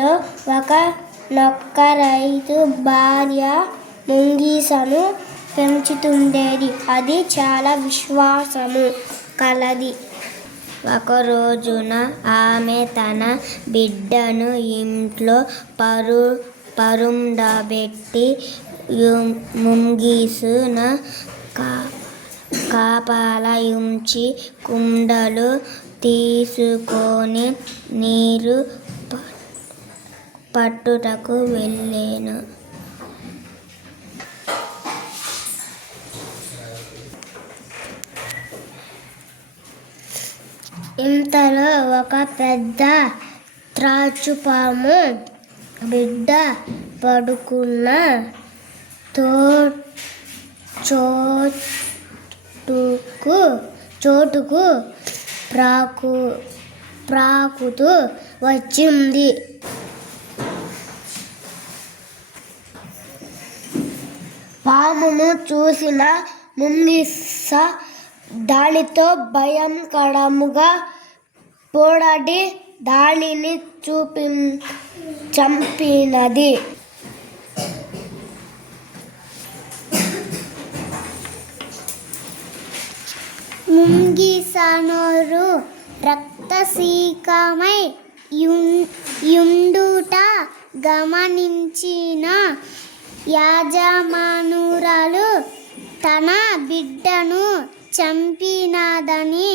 ఊరిలో ఒకనొక రైతు భార్య ముంగిసను పెంచుతుండేది. అది చాలా విశ్వాసము కలది. ఒకరోజున ఆమె తన బిడ్డను ఇంట్లో పరుండబెట్టి ముంగిసను కాపలాయుంచి కుండలు తీసుకొని నీరు పట్టుటకు వెళ్ళెను. ఇంతలో ఒక పెద్ద త్రాచుపాము బిడ్డ పడుకున్న చోటుకు ప్రాకుతూ వచ్చింది. పామును చూసిన ముంగిస దానితో భయంకరముగా పోరాడి దానిని చంపినది. ముంగిస నోరు రక్తసిక్తమై యుండుట గమనించిన యజమానురాలు తన బిడ్డను చంపినదని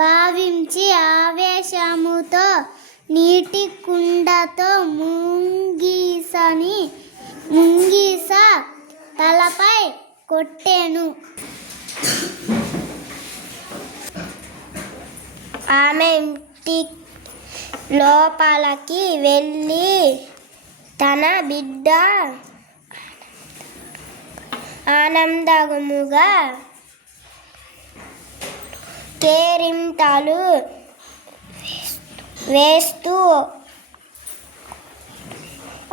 భావించి ఆవేశముతో నీటి కుండతో ముంగిస తలపై కొట్టెను. ఆమె ఇంటి లోపలికి వెళ్ళి తన బిడ్డ ఆనందముగా కేరింతలు వేస్తూ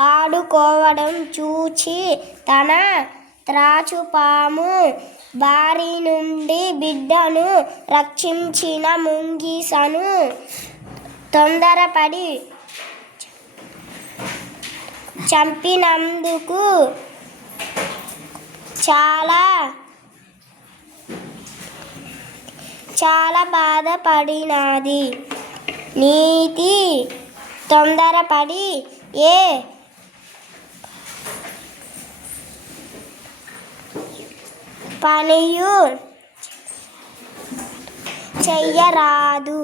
ఆడుకోవడం చూచి తన త్రాచుపాము బారి నుండి బిడ్డను రక్షించిన ముంగిసను తొందరపడి చంపినందుకు చాలా బాధపడినది. నీతి తొందరపడి ఏ పనియు చేయరాదు.